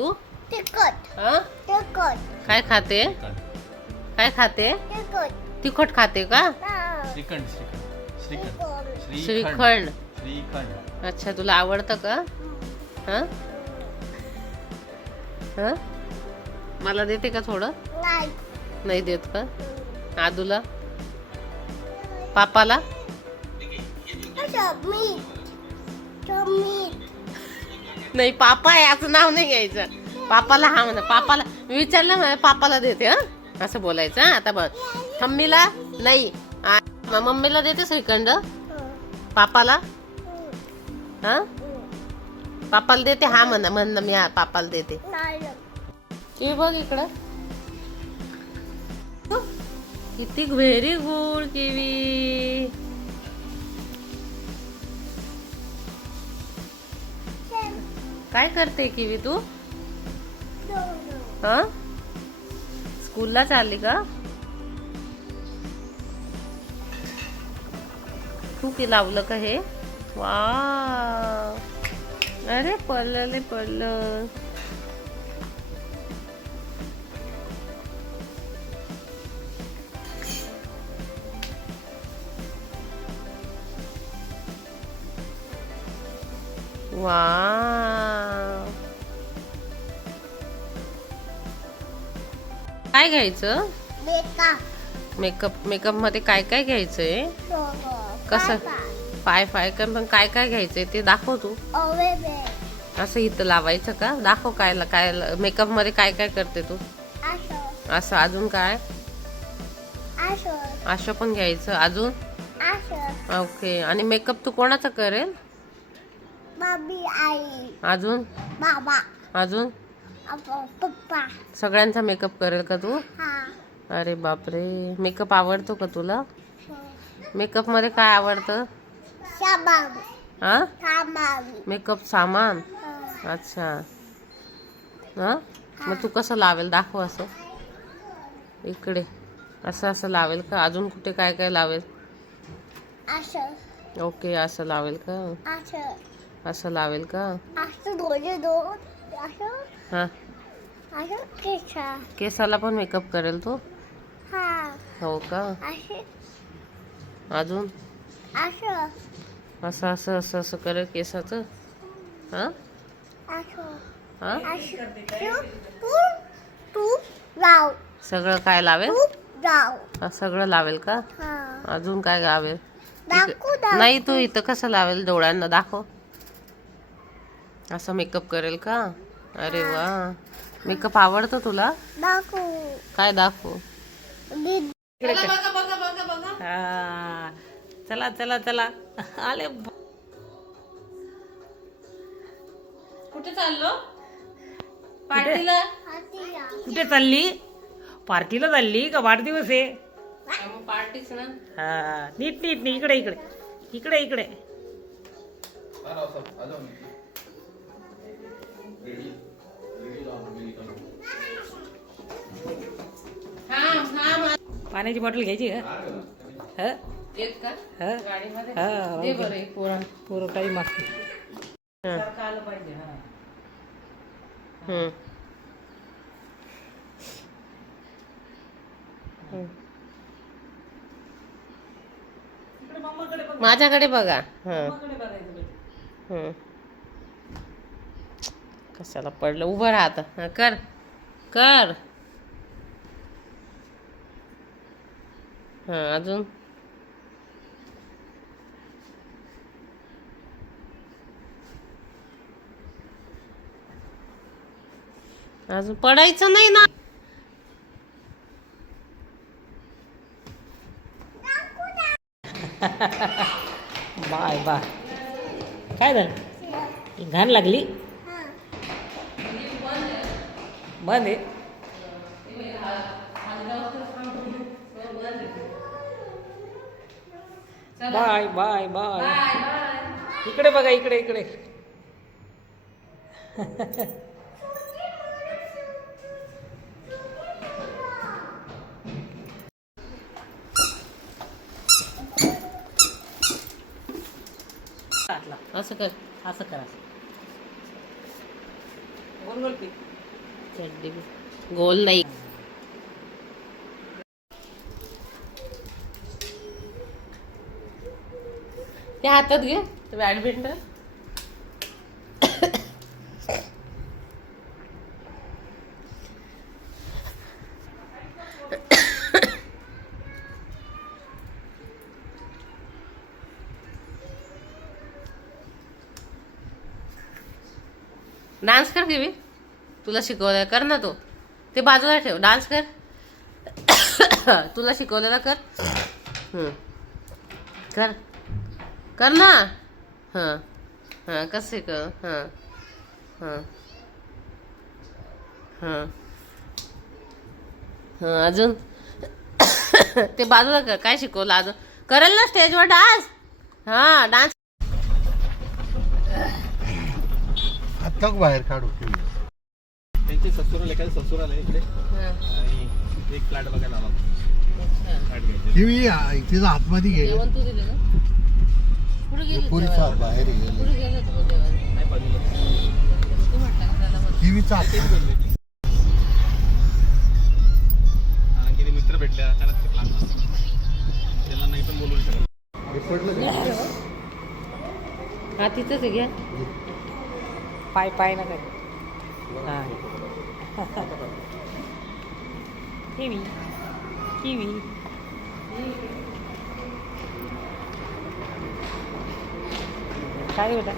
तू तिखट हा तिखट काय खाते? काय खाते? तिखट तिखट खाते का? श्रीखंड श्रीखंड श्रीखंड श्रीखंड. श्रीखंड. अच्छा, तुला आवडतं का? हा हा मला देते का थोडं? नाही नाही देत का? आदूला, पापाला? असं मीठ नाही, पापा आहे असं नाव नाही घ्यायचं. पापाला हा म्हणा. पापाला मी विचारलं म्हणा, पापाला देते हा असं बोलायचं. हा आता बघ, मम्मीला नाही, मम्मीला देते श्रीखंड, पापाला हा पापाला देते हा म्हणा. म्हणणं मी पापाला देते. की बघ इकडं किती व्हेरी गुड किवी. काय करते किवी तू? हा स्कूलला चालली का? तू की लावलं का हे? वाव, अरे पडलं. वाव, काय घ्यायचं? मेकअप मध्ये काय काय घ्यायचंय? कसं पाय पण काय काय घ्यायचंय ते दाखव तू. असं इथं लावायचं का? दाखव काय मेकअप मध्ये काय काय करते तू. असं अजून काय? असं पण घ्यायचं. अजून? ओके. आणि मेकअप तू कोणाचा करेल? आई अजून? बाबा अजून? पप्पा. सगळ्यांचा मेकअप करेल का तू? अरे बापरे, मेकअप आवडतो का तुला? मेकअप मध्ये काय आवडतं? मेकअप सामान. अच्छा. हा मग तू कसं लावेल दाखव. असं इकडे असं लावेल का? अजून कुठे काय काय लावेल? ओके, असं लावेल का? असं लावेल का? हा केसाला पण मेकअप करेल तू? हो का? अजून? असं करेल केसाचं. हा हा सगळं काय लावेल? सगळं लावेल का? अजून काय लावेल? नाही, तू इथं कसं लावेल? डोळ्यांना दाखव. असं मेकअप करेल का? अरे वा, मेकअप आवडतो तुला? काय दाखवू? चला आले. कुठे चाललो? पार्टीला. कुठे चालली? पार्टीला चालली का? वाढदिवस आहे. पार्टीच ना. हा, नीट इकडे. पाण्याची बॉटल घ्यायची का? येत का गाडीमध्ये? दे बरं एक पोरांना. पूर्ण टाईम मागते. आलं पाहिजे. माझ्याकडे बघा. कशाला पडलं? उभं राहत. कर. हा अजून? पडायचं नाही ना. बाय काय झालं? घाण लागली? बंद आहे. बाय इकडे बघा. इकडे असं कर. गोल की चड्डी गोल नाही. ते हातात घे बॅडमिंटन. डान्स कर की तुला शिकवलं कर ना तू. ते बाजूला ठेव. डान्स कर. तुला शिकवलेला कर. कर कर ना. हां हां कसं कर. हां हां हां हां अजून ते बाजूला कर. काय शिकवलं अजून करेल ना स्टेजवर डान्स. हां डान्स. हात बाहेर काढू. त्यांचे ससुराल एखादं ससुराल आहे इकडे आणि एक फ्लॅट बघायला आला. फ्लॅट घ्यायचे. किवी तिचा आतमध्ये गेली. जेवण तू दिलं ना. कुठे गेली पुरीचा बाहेर गेली. कुठे गेलं तू जेवण. नाही बाजूला. तू म्हटलं का त्याला बघ. किवीचा हात. तेच बोलले. कारण की ते मित्र भेटले अचानक ते प्लॅन त्यांना नाही पण बोलू शकत. हा तिथंच आहे घ्या. पाय पाय ना काय. हां किवी किवी काय बेटा.